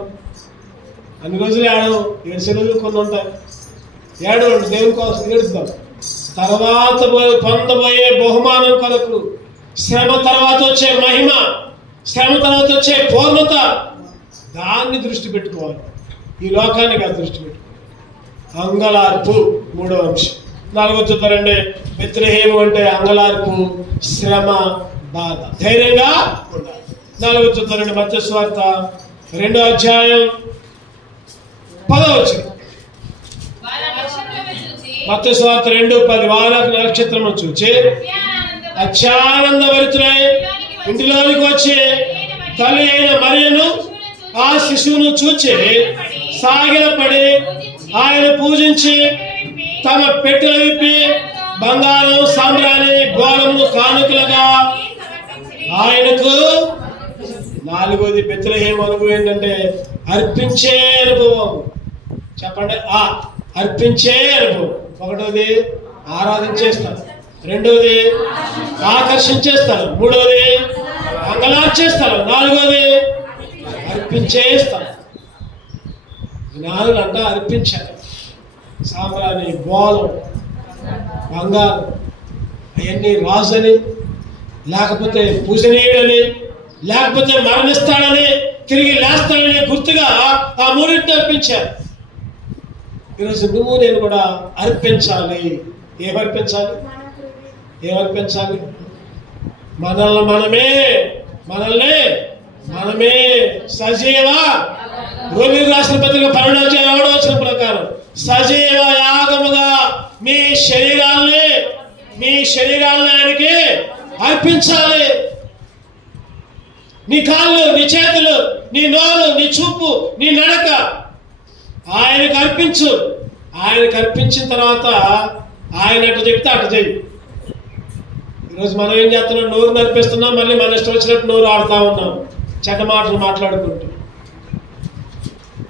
అన్ని రోజులు ఏడవు, 7 రోజులు కొన్ని ఉంటాయి. ఏడవండి దేవుని కోసం ఏడుద్దాం. తర్వాత పొందబోయే బహుమానం కొరకు శ్రమ తర్వాత వచ్చే మహిమ, శ్రమ తర్వాత వచ్చే పూర్ణత, దాన్ని దృష్టి పెట్టుకోవాలి. ఈ లోకాన్ని కాదు దృష్టి పెట్టుకోవాలి. అంగలార్పు 3వ అంశం. 4వ చూద్దారండి. బెత్లెహేము అంటే అంగలార్పు, శ్రమ, బాధ. ధైర్యంగా ఉండాలి. 4వ చూద్దారండి. మత్తయి సువార్త 2వ అధ్యాయం 10వ వచనం. మత్తయి సువార్త 2:10 వారు నక్షత్రము చూచి అత్యానందభరితులై ఇంటిలోనికి వచ్చి తల్లి అయిన మరియను ఆ శిశువును చూచి సాగిలపడి ఆయన పూజించి తమ పెట్టెలు విప్పి బంగారం, సాంబ్రాణి, గోళములు కానుకలుగా ఆయనకు. 4వది బెత్లెహేము అనుభవం ఏంటంటే అర్పించే అనుభవం. చెప్పండి, అర్పించే అనుభవం. 1వది ఆరాధించేస్తారు, 2వది ఆకర్షించేస్తారు, 3వది అంగలార్చేస్తారు, 4వది అర్పించేస్తారు. 4 అంట అర్పించారు. సాంబ్రాణి, గోళం, బంగారం అవన్నీ రాజని, లేకపోతే పూజనీయుడని, లేకపోతే మరణిస్తాడని, తిరిగి లేస్తాడని గుర్తుగా ఆ 3 అర్పించారు. ఈరోజు నువ్వు నేను కూడా అర్పించాలి. ఏమర్పించాలి? మనల్ని మనమే సజీవ, రోమిలకు రాసిన పత్రిక 12వ అధ్యాయం 6వ వచనం ప్రకారం సజీవ యాగముగా మీ శరీరాల్ని ఆయనకి అర్పించాలి. నీ కాళ్ళు, నీ చేతులు, నీ నోరు, నీ చూపు, నీ నడక ఆయనకు అర్పించు. ఆయనకు అర్పించిన తర్వాత ఆయన అటు చెప్తే అటు చెయ్యి. ఈరోజు మనం ఏం చేస్తున్నాం? నోరు నడిపిస్తున్నాం, మళ్ళీ మన ఇష్టం వచ్చినట్టు నోరు ఆడుతూ ఉన్నాం, చెడ్డ మాటలు మాట్లాడుకుంటూ.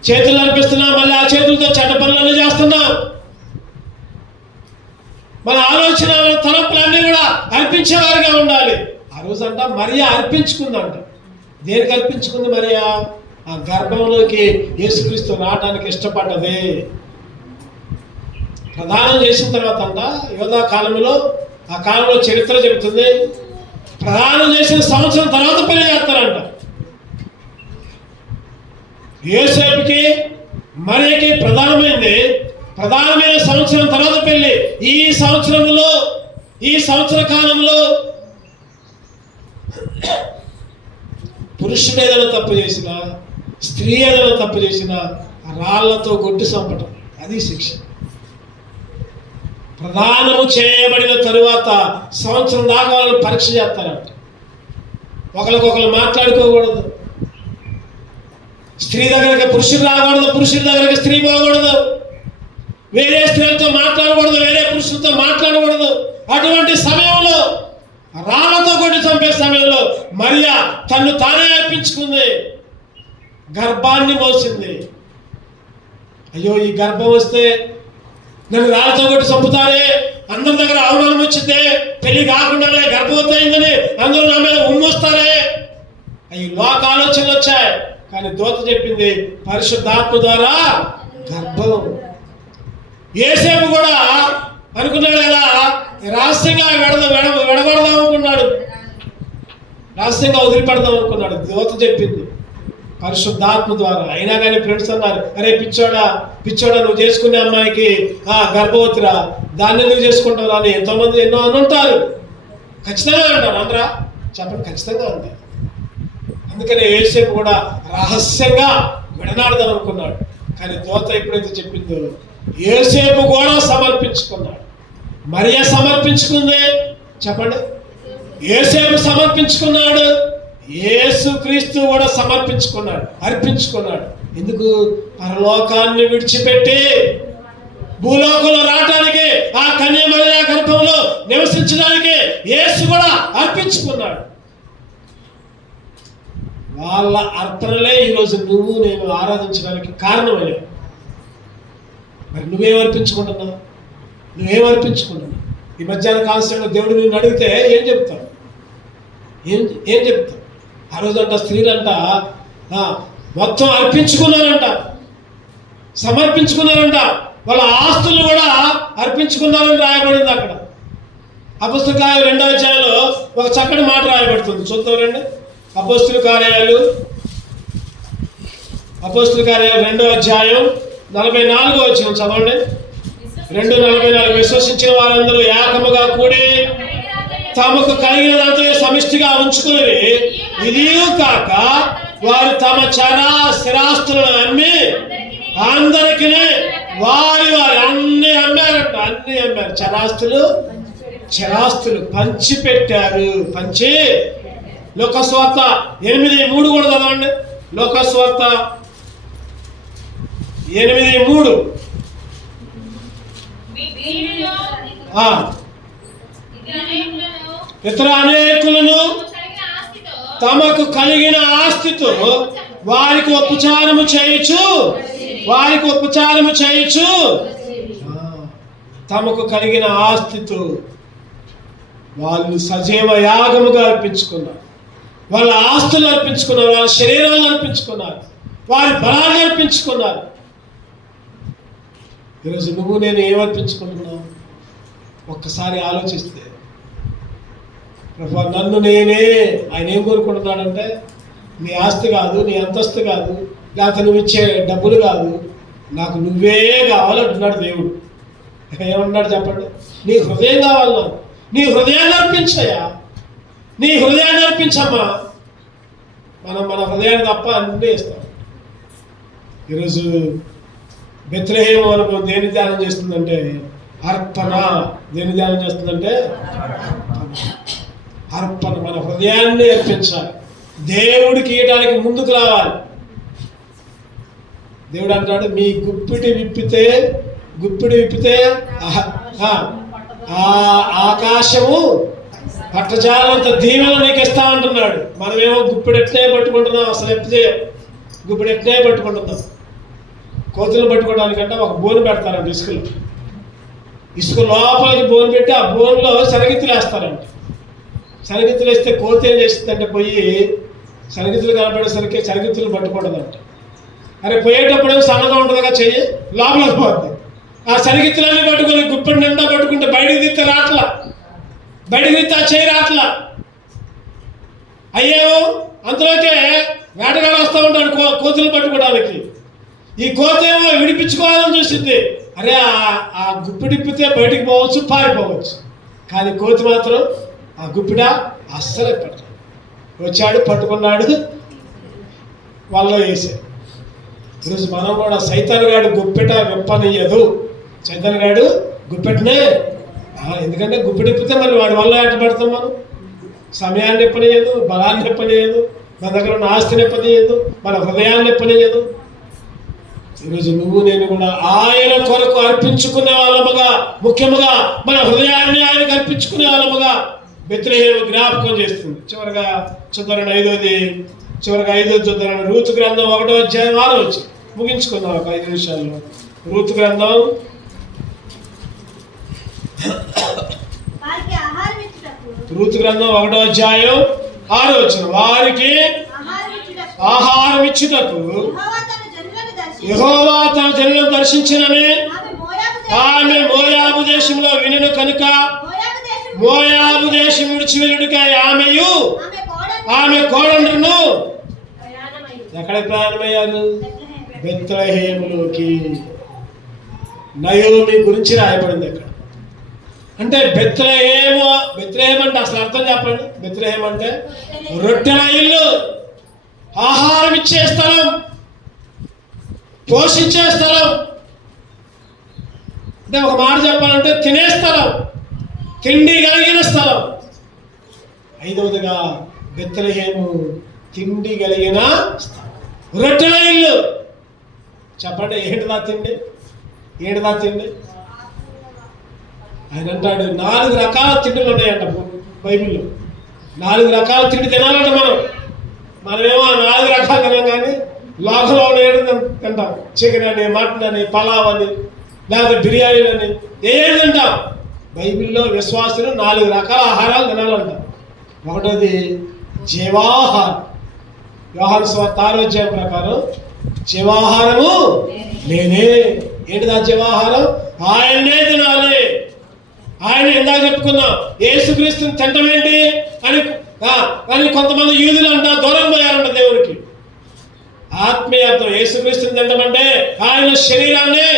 చేతులు నడిపిస్తున్నాం, మళ్ళీ ఆ చేతులతో చెడ్డ పనులన్నీ చేస్తున్నాం. మన ఆలోచన, మన తలంపులన్నీ కూడా అర్పించేవారిగా ఉండాలి. ఆ రోజంట మరియా అర్పించుకుందంట. దేనికి అర్పించుకుంది మరియా? ఆ గర్భంలోకి యేసుక్రీస్తు రావడానికి ఇష్టపడ్డది. ప్రదానం చేసిన తర్వాత అంట యోధా కాలంలో, ఆ కాలంలో చరిత్ర చెబుతుంది, ప్రదానం చేసిన సంవత్సరం తర్వాత పెళ్లి చేస్తారంట. యోసేపుకి మరియకి ప్రధానమైంది ప్రధానమైన సంవత్సరం తర్వాత పెళ్లి. ఈ సంవత్సర కాలంలో పురుషుడు ఏదైనా తప్పు చేసినా, స్త్రీ ఏదైనా తప్పు చేసినా రాళ్లతో కొట్టి చంపటం, అది శిక్ష. ప్రదానము చేయబడిన తరువాత సంవత్సరం దాకా వాళ్ళని పరీక్ష చేస్తారంట. ఒకరికొకరు మాట్లాడుకోకూడదు. స్త్రీ దగ్గరికి పురుషుడు రాకూడదు, పురుషుడి దగ్గరికి స్త్రీ పోకూడదు, వేరే స్త్రీలతో మాట్లాడకూడదు, వేరే పురుషులతో మాట్లాడకూడదు. అటువంటి సమయంలో, రాళ్లతో కొట్టి చంపే సమయంలో మరియా తన్ను తానే అర్పించుకుంది, గర్భాన్ని మోసింది. అయ్యో, ఈ గర్భం వస్తే నన్ను రాళ్ళతో కొట్టి చంపుతారే, అందరి దగ్గర అవమానం వచ్చిందే, పెళ్లి కాకుండానే గర్భవతి అయిందని అందరూ నా మీద ఉమ్మొస్తారే, అవి లోక ఆలోచనలు వచ్చాయి. కానీ దూత చెప్పింది పరిశుద్ధాత్మ ద్వారా గర్భం. యేసేపు కూడా అనుకున్నాడు కదా, రహస్యంగా విడగొడదాం అనుకున్నాడు, రహస్యంగా వదిలిపెడదాం అనుకున్నాడు. దూత చెప్పింది పరిశుద్ధాత్మ ద్వారా. అయినా కానీ ఫ్రెండ్స్ అన్నారు, అరే పిచ్చోడా నువ్వు చేసుకునే అమ్మాయికి గర్భవతిరా, దాన్ని ఎందుకు చేసుకుంటావు అని ఎంతోమంది ఎన్నో అని ఉంటారు. ఖచ్చితంగా అంటారు, అందరా చెప్పండి, ఖచ్చితంగా అంటారు. అందుకని యేసేపు కూడా రహస్యంగా విడనాడదాం అనుకున్నాడు. కానీ దూత ఎప్పుడైతే చెప్పిందో యేసేపు కూడా సమర్పించుకున్నాడు. మరియ సమర్పించుకుంది, చెప్పండి, యేసేపు సమర్పించుకున్నాడు, యేసుక్రీస్తు కూడా సమర్పించుకున్నాడు, అర్పించుకున్నాడు. ఎందుకు? పరలోకాన్ని విడిచిపెట్టి భూలోకంలో రావటానికి, ఆ కన్యమరియా గర్భంలో నివసించడానికి యేసు కూడా అర్పించుకున్నాడు. వాళ్ళ అర్పణలే ఈరోజు నువ్వు నేను ఆరాధించడానికి కారణమయ్యావు. మరి నువ్వేం అర్పించుకుంటున్నావు? ఈ మధ్యాహ్న కాన్స్టెంట్లో దేవుడు నిన్ను అడిగితే ఏం చెప్తావు? ఏం చెప్తావు? ఆ రోజంట స్త్రీలంట మొత్తం అర్పించుకున్నారంట, సమర్పించుకున్నారంట, వాళ్ళ ఆస్తులు కూడా అర్పించుకున్నారని రాయబడింది అక్కడ. అపొస్తలుల కార్యాలు 2వ అధ్యాయంలో ఒక చక్కటి మాట రాయబడుతుంది, చూద్దాం రండి. అపొస్తలుల కార్యాలు 2వ అధ్యాయం 44వ వచనం చదవండి. 2:44. విశ్వసించిన వారందరూ ఏకముగా కూడి తమకు కలిగిన దాంతో సమిష్టిగా ఉంచుకుని, ఇది కాక వారు తమ స్థిరాస్తులను అమ్మి అందరికి వారి అన్ని అమ్మారంట, అన్ని అమ్మారు. చరాస్తులు పంచిపెట్టారు. లోకస్వార్త 8:3 కూడా చదవండి. లోకస్వార్త 8:3. ఇతర అనేకులను తమకు కలిగిన ఆస్తితో వారికి ఉపచారము చేయుచు తమకు కలిగిన ఆస్తితో వాళ్ళు సజీవ యాగముగా అర్పించుకున్నారు. వాళ్ళ ఆస్తులు అర్పించుకున్నారు, వాళ్ళ శరీరాలను అర్పించుకున్నారు, వారి బలాన్ని అర్పించుకున్నారు. ఈరోజు నువ్వు నేను ఏమర్పించుకుంటున్నావు? ఒక్కసారి ఆలోచిస్తే, ప్రభు నన్ను నేనే, ఆయన ఏం కోరుకుంటున్నాడంటే నీ ఆస్తి కాదు, నీ అంతస్తు కాదు, లేకపోతే నువ్వు ఇచ్చే డబ్బులు కాదు, నాకు నువ్వే కావాలంటున్నాడు దేవుడు. ఏమన్నాడు చెప్పండి? నీ హృదయం కావాలి, నాకు నీ హృదయాన్ని అర్పించయ్యా, నీ హృదయాన్ని అర్పించమ్మా. మన హృదయాన్ని తప్ప అన్నీ ఇస్తాం. ఈరోజు బెత్లెహేము మనకు దేని ధ్యానం చేస్తుందంటే అర్పణ. దేని ధ్యానం చేస్తుందంటే అర్పణ. మన హృదయాన్ని అర్పించాలి, దేవుడికి ఇవ్వడానికి ముందుకు రావాలి. దేవుడు అంటాడు, మీ గుప్పిడి విప్పితే ఆకాశము పట్టజాలంత దీవెన నీకు ఇస్తా అంటున్నాడు. మనమేమో గుప్పిడెట్నే పట్టుకుంటున్నాం, అసలు గుప్పిడెట్నే పట్టుకుంటున్నాం. కోతులు పట్టుకోవడానికంటే ఒక బోను పెడతారంట ఇసుక లోపలికి బోను పెట్టి ఆ బోన్లో శనగిత్తులు వేస్తారంట. శనగిత్తులు వేస్తే కోతి ఏం చేస్తుందంటే పోయి శనగిత్తులు కనపడేసరికి శనగిత్తులు పట్టుకుంటుందంట. అరే పోయేటప్పుడు సన్నగా ఉంటుందిగా చెయ్యి, లోపలికి పోతుంది. ఆ శనగిత్తులన్నీ పట్టుకొని గుప్పటి నిండా పట్టుకుంటే బయటికి తీస్తే రాట్లా, ఆ చెయ్యి రాట్లా. అయ్యో అంతలోకే వేటగాడు వస్తూ ఉంటాడు కోతులు పట్టుకోవడానికి. ఈ కోత ఏమో విడిపించుకోవాలని చూసింది, అరే ఆ గుప్పిడిప్పితే బయటికి పోవచ్చు, పారిపోవచ్చు. కానీ కోతి మాత్రం ఆ గుప్పిడ అస్సలే పట్ట. వచ్చాడు, పట్టుకున్నాడు, వాళ్ళలో వేసాడు. ఈరోజు మనం కూడా సైతాన్ గాడు గుప్పెట విప్పనియదు. సైతాన్ గాడు గుప్పెటనే, ఎందుకంటే గుప్పెటిప్పితే మరి వాడి వల్ల ఎట్ట పడతాం మనం. సమయాన్ని ఇప్పనియదు, బలాన్ని ఇప్పనియదు, మన దగ్గర ఉన్న ఆస్తిని ఇప్పనియదు, మన హృదయాన్ని ఇప్పనియదు. ఈరోజు నువ్వు నేను కూడా ఆయన కొరకు అర్పించుకునే వాళ్ళముగా, ముఖ్యముగా మన హృదయాన్ని ఆయనకు అర్పించుకునే వాళ్ళముగా బెత్లెహేము జ్ఞాపకం చేస్తుంది. చివరిగా చూద్దాం 5వది, చివరిగా 5వది చూద్దాం. రూతు గ్రంథం 1వ అధ్యాయం 6వ వచనం ముగించుకుందాం ఒక 5 నిమిషాల్లో. రూతు గ్రంథం రూతు గ్రంథం 1వ అధ్యాయం 6వ వచనం. వారికి ఆహారం ఇచ్చుటకు యెహోవా తన జనులను దర్శించినని ఆమె మోయాబు దేశంలో వినెను కనుక మోయాబు దేశం విడిచి వెళ్ళుటకై ఆమెయు ఆమె కోడళ్లను ఎక్కడికి ప్రయాణమయ్యారు? బెత్లెహేములోకి. నయోమి గురించి రాయబడింది అక్కడ. అంటే బెత్లెహేం అంటే అసలు అర్థం చెప్పండి. బెత్లెహేం అంటే రొట్టెల ఇల్లు, ఆహారం ఇచ్చే స్థలం, పోషించే స్థలం. అంటే ఒక మాట చెప్పాలంటే తినే స్థలం, తిండి కలిగిన స్థలం. 5వదిగా బెత్లెహేము తిండి కలిగిన స్థలం, రొట్టెల ఇల్లు. చెప్పండి, ఏంటిదా తిండి? ఏంటిదా తిండి? ఆయన అంటాడు 4 రకాల తిండులు ఉన్నాయంట బైబిల్లో. 4 రకాల తిండి తినాలంట మనమేమో 4 రకాలు తినాం, కానీ లోకంలో ఏడు తింటాం. చికెన్ అని, మటన్ అని, పలావ్ అని, లేకపోతే బిర్యానీలు అని ఏది తింటాం. బైబిల్లో విశ్వాసులు 4 రకాల ఆహారాలు తినాలంట. 1వది జీవాహారం. యోహాను సువార్త 6వ అధ్యాయం ప్రకారం జీవాహారము నేనే. ఏంటిదా జీవాహారం? ఆయన్నే తినాలి. ఆయన ఇందాక చెప్పుకున్నాం, యేసుక్రీస్తుని తింటం ఏంటి అని కొంతమంది యూదులు అంట దూరం పోయారంట దేవుడికి. ఆత్మీయత్వం. యేసుక్రీస్తుని తింటమంటే ఆయన శరీరాన్ని,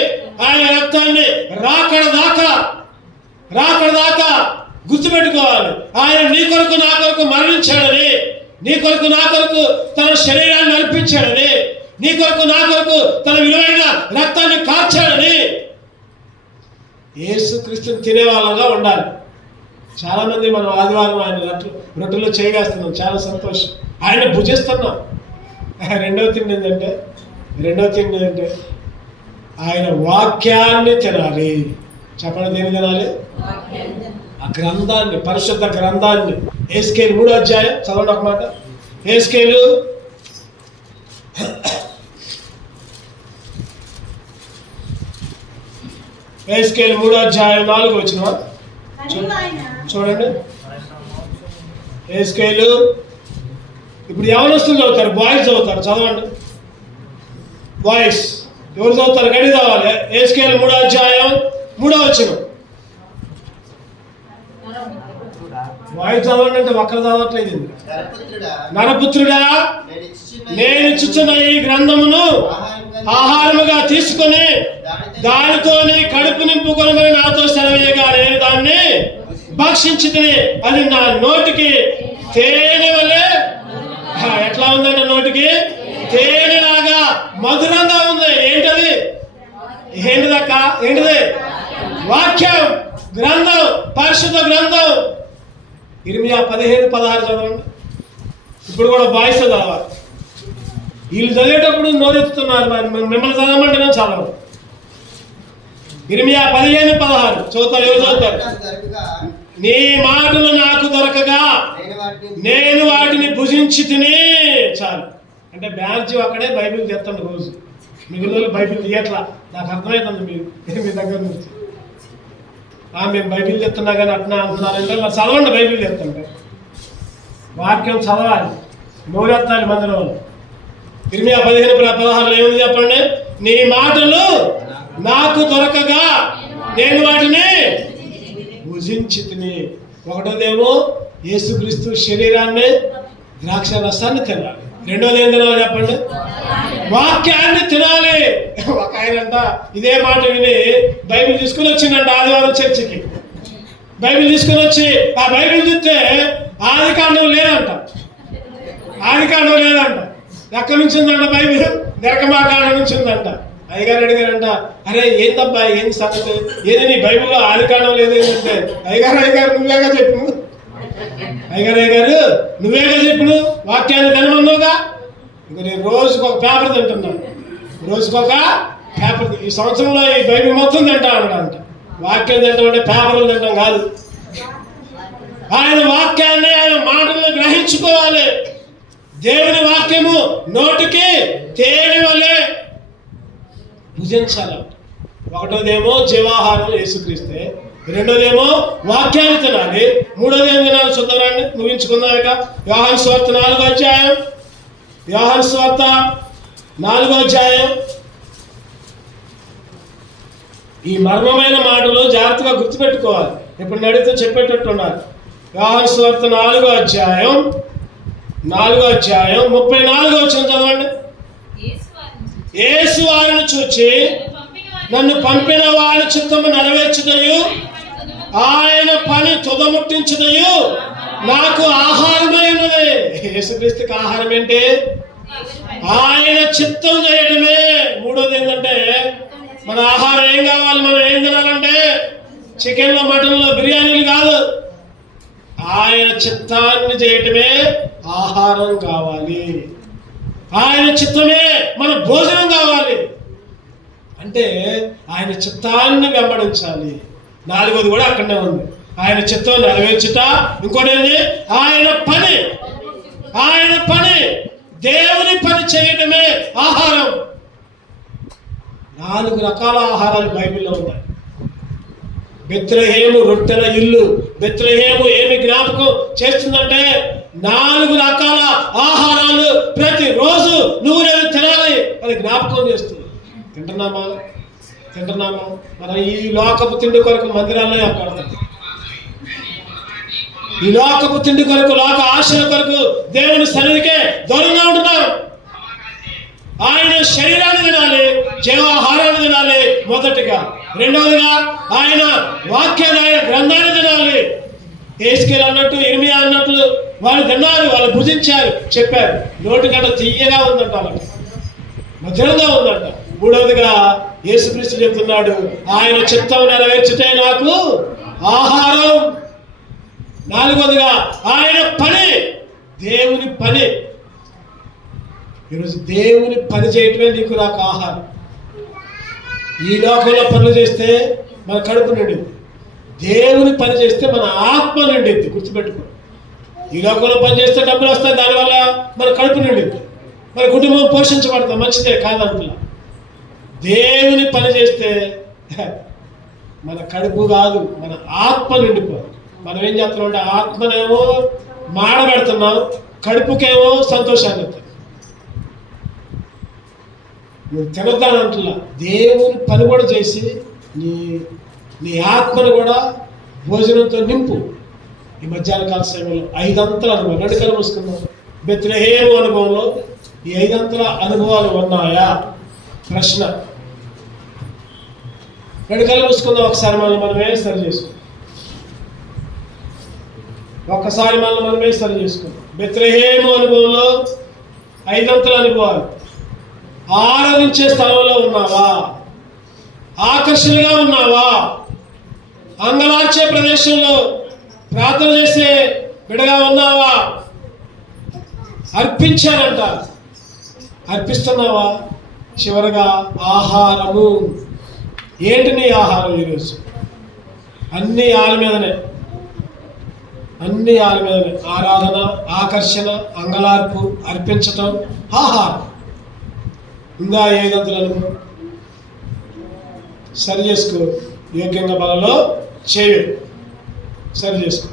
ఆయన రక్తాన్ని రాకడ దాకా గుర్తుపెట్టుకోవాలి. ఆయన నీ కొరకు నా కొరకు మరణించాడని, నీ కొరకు నా కొరకు తన శరీరాన్ని అర్పించాడని, నీ కొరకు నా కొరకు తన విలువైన రక్తాన్ని కార్చాడని యేసుక్రీస్తుని తినే వాళ్ళగా ఉండాలి. చాలామంది మనం ఆదివారం ఆయన రొట్టెలో చేయవేస్తున్నాం, చాలా సంతోషం. ఆయన భుజిస్తున్నాం. రెండవ తిండి ఏంటంటే ఆయన వాక్యాన్ని తినాలి. చెప్పండి, దేని తినాలి? ఆ గ్రంథాన్ని, పరిశుద్ధ గ్రంథాన్ని. ఎహెజ్కేలు 3వ అధ్యాయం చదవండి ఒక మాట. ఎహెజ్కేలు 3వ అధ్యాయం 4వ వచనం చూడండి. ఎహెజ్కేలు ఇప్పుడు యవనస్తులు చదువుతారు, బాయ్స్ చదువుతారు. చదవండి బాయ్స్. ఎవరు చదువుతారు? గడి చదవాలి. ఎహెజ్కేలు 3వ అధ్యాయం 3వ వచనం. బాయ్స్ చదవండి అంటే ఒక్కరు చదవట్లేదు. నరపుత్రుడా, నేను ఇచ్చుచున్న ఈ గ్రంథమును ఆహారముగా తీసుకొని దానితో నీ కడుపు నింపుకొనమని నాతో సెలవేయగా నేను దాన్ని భక్షించి తిని అది నా నోటికి తేనె వలె. ఎట్లా ఉందంటే నోటికి తేనెలాగా మధురంగా ఉంది. ఏంటది? ఏంటిది? వాక్యం, గ్రంథం, పరిశుద్ధ గ్రంథం. ఇర్మియా 15:16 చదవండి. ఇప్పుడు కూడా బాయ్స్ చదవాలి. వీళ్ళు చదివేటప్పుడు నోరెత్తుతున్నారు, మిమ్మల్ని చదవమంటే నేను చదవను. ఇర్మియా 15:16 చదువుతారు. ఎవరు చదువుతారు? నీ మాటలు నాకు దొరకగా నేను వాటిని భుజించి తిని. చాలు. అంటే బ్యాడ్జీ అక్కడే బైబిల్ తెస్తాను రోజు. మిగిలిన బైబిల్ తీయట్లా. నాకు అర్థమవుతుంది మీ దగ్గర నుంచి. మేము బైబిల్ చెప్తున్నా కానీ అట్లా అంటున్నారంటే చదవండి. బైబిల్ చెప్తుంటే వాక్యం చదవాలి, నోరెత్తాలి మందిలో. ఇర్మియా 15:16 ఏముంది చెప్పండి? నీ మాటలు నాకు దొరకగా నేను వాటిని భుజించి తిని. ఒకటోదేమో యేసుక్రీస్తు శరీరాన్ని, ద్రాక్ష రసాన్ని తినాలి. రెండోది ఏం తినాలి చెప్పండి? వాక్యాన్ని తినాలి. ఒక ఆయనంట ఇదే మాట విని బైబిల్ తీసుకుని వచ్చిందంట ఆదివారం చర్చికి. బైబిల్ తీసుకుని వచ్చి ఆ బైబిల్ చూస్తే ఆదికాండం లేదంట. ఆదికాండం లేదంట. ఎక్కడి నుంచి ఉందంట బైబిల్? నిర్గమాకాండం నుంచి ఉందంట. అయ్యగారు అడిగారంట, అరే ఏందబ్బా ఏంది సంగతి, ఏది నీ బైబిల్లో ఆదికాండం లేదేంటంటే, అయ్యగారు నువ్వేగా చెప్పు, అయ్యగారు నువ్వేగా చెప్పును, వాక్యాన్ని తినమన్నావుగా. ఇంక నేను రోజుకు ఒక పేపర్ తింటున్నాను, రోజుకొక పేపర్. ఈ సంవత్సరంలో ఈ బైబిల్ మొత్తం తింటా అన్నాడంట. వాక్యం తింటాం అంటే పేపర్లు తింటాం కాదు. ఆయన వాక్యాన్ని, ఆయన మాటలను గ్రహించుకోవాలి. దేవుని వాక్యము నోటికి తేనె వలె భుజించాలి. ఒకటోదేమో జీవాహారం యేసుక్రీస్తే, రెండోదేమో వాక్యాన్ని తినాలి, మూడోది ఏం తినాలి చూద్దామండి, ముగించుకుందాక. యోహాను సువార్త 4వ అధ్యాయం, యోహాను సువార్త 4వ అధ్యాయం. ఈ మర్మమైన మాటలు జాగ్రత్తగా గుర్తుపెట్టుకోవాలి. ఇప్పుడు నడితో చెప్పేటట్టున్నారు. యోహాను సువార్త 4వ అధ్యాయం 34వ వచనం చదవండి. యేసు వారిని చూచి నన్ను పంపిన వారి చిత్తము నెరవేర్చుటయు ఆయన పని తుదముట్టించుటయు నాకు ఆహారమై ఉన్నది. యేసుక్రీస్తుకి ఆహారం ఏంటి? ఆయన చిత్తం చేయడమే. మూడోది ఏంటంటే, మన ఆహారం ఏం కావాలి, మనం ఏం తినాలంటే చికెన్లో, మటన్లో, బిర్యానీలు కాదు, ఆయన చిత్తాన్ని చేయటమే ఆహారం కావాలి. ఆయన చిత్తమే మన భోజనం కావాలి. అంటే ఆయన చిత్తాన్ని వెంబడించాలి. 4వది కూడా అక్కడనే ఉంది. ఆయన చిత్తం నెరవేర్చుట. ఇంకోటి ఏంటి? ఆయన పని దేవుని పని చేయటమే ఆహారం. 4 రకాల ఆహారాలు బైబిల్లో ఉన్నాయి. బెత్లెహేము రొట్టెల ఇల్లు. బెత్లెహేము ఏమి జ్ఞాపకం చేస్తుందంటే 4 రకాల ఆహారాలు ప్రతిరోజు నువ్వు నేను తినాలి అని జ్ఞాపకం చేస్తుంది. తింటున్నామా? మనం ఈ లోకపు తిండి కొరకు మందిరాల్లో కడతాం. ఈ లోకపు తిండి కొరకు, లోక ఆశల కొరకు దేవుని సన్నిధికే దూరంగా ఉంటున్నాం. ఆయన శరీరాన్ని తినాలి, జీవాహారాన్ని తినాలి మొదటిగా. రెండవదిగా ఆయన వాక్యాన్ని, ఆయన గ్రంథాన్ని తినాలి. యేసుకేలు అన్నట్టు, ఇర్మియా అన్నట్లు వాళ్ళు తిన్నారు, వాళ్ళు భుజించారు, చెప్పారు. నోటికంట తీయగా ఉందంట, వాళ్ళకి మధురంగా ఉందంట. మూడవదిగా యేసుక్రీస్తు చెప్తున్నాడు, ఆయన చిత్తం నెరవేర్చుటే నాకు ఆహారం. 4వదిగా ఆయన పని, దేవుని పని. ఈరోజు దేవుని పని చేయటమే నీకు నాకు ఆహారం. ఈ లోకంలో పనులు చేస్తే మన కడుపు నిండింది, దేవుని పని చేస్తే మన ఆత్మ నిండింది. గుర్తుపెట్టుకో. ఈ లోకంలో పని చేస్తే డబ్బులు వస్తాయి, దానివల్ల మన కడుపు నిండింది, మన కుటుంబం పోషించబడతాం, మంచిదే కాదంటున్నా. దేవుని పని చేస్తే మన కడుపు కాదు, మన ఆత్మ నిండిపోదు. మనం ఏం చేస్తున్నాం అంటే ఆత్మనేమో మాడబెడుతున్నాం, కడుపుకేమో సంతోషాన్ని ఇస్తాం. నువ్వు తినద్దానంటున్నా, దేవుని పని కూడా చేసి నీ ఆత్మను కూడా భోజనంతో నింపు. ఈ మధ్యాహ్న కాల సమయంలో 5 అంతల అనుభవం, 2 కళ్ళు మూసుకుందాం. బెత్లెహేము అనుభవంలో ఈ 5 అంతల అనుభవాలు ఉన్నాయా? ప్రశ్న. 2 కళ్ళు మూసుకుందాం. ఒకసారి మనమే సరి చేసుకుందాం. ఒక్కసారి మనమే సరి చేసుకుందాం. బెత్లెహేము అనుభవంలో 5 అంతల అనుభవాలు. ఆరాధించే స్థలంలో ఉన్నావా? ఆకర్షణగా ఉన్నావా? అంగలార్చే ప్రదేశంలో ప్రార్థన చేసే బిడగా ఉన్నావా? అర్పించానంట, అర్పిస్తున్నావా? చివరగా ఆహారము. ఏంటి నీ ఆహారం ఈరోజు? అన్ని ఆల మీదనే, ఆరాధన, ఆకర్షణ, అంగలార్పు, అర్పించటం, ఆహారం. ఇంకా 5 అంతలను సరి చేసుకో. యోగ్యంగా బలలో చేయి, సరి చేసుకో.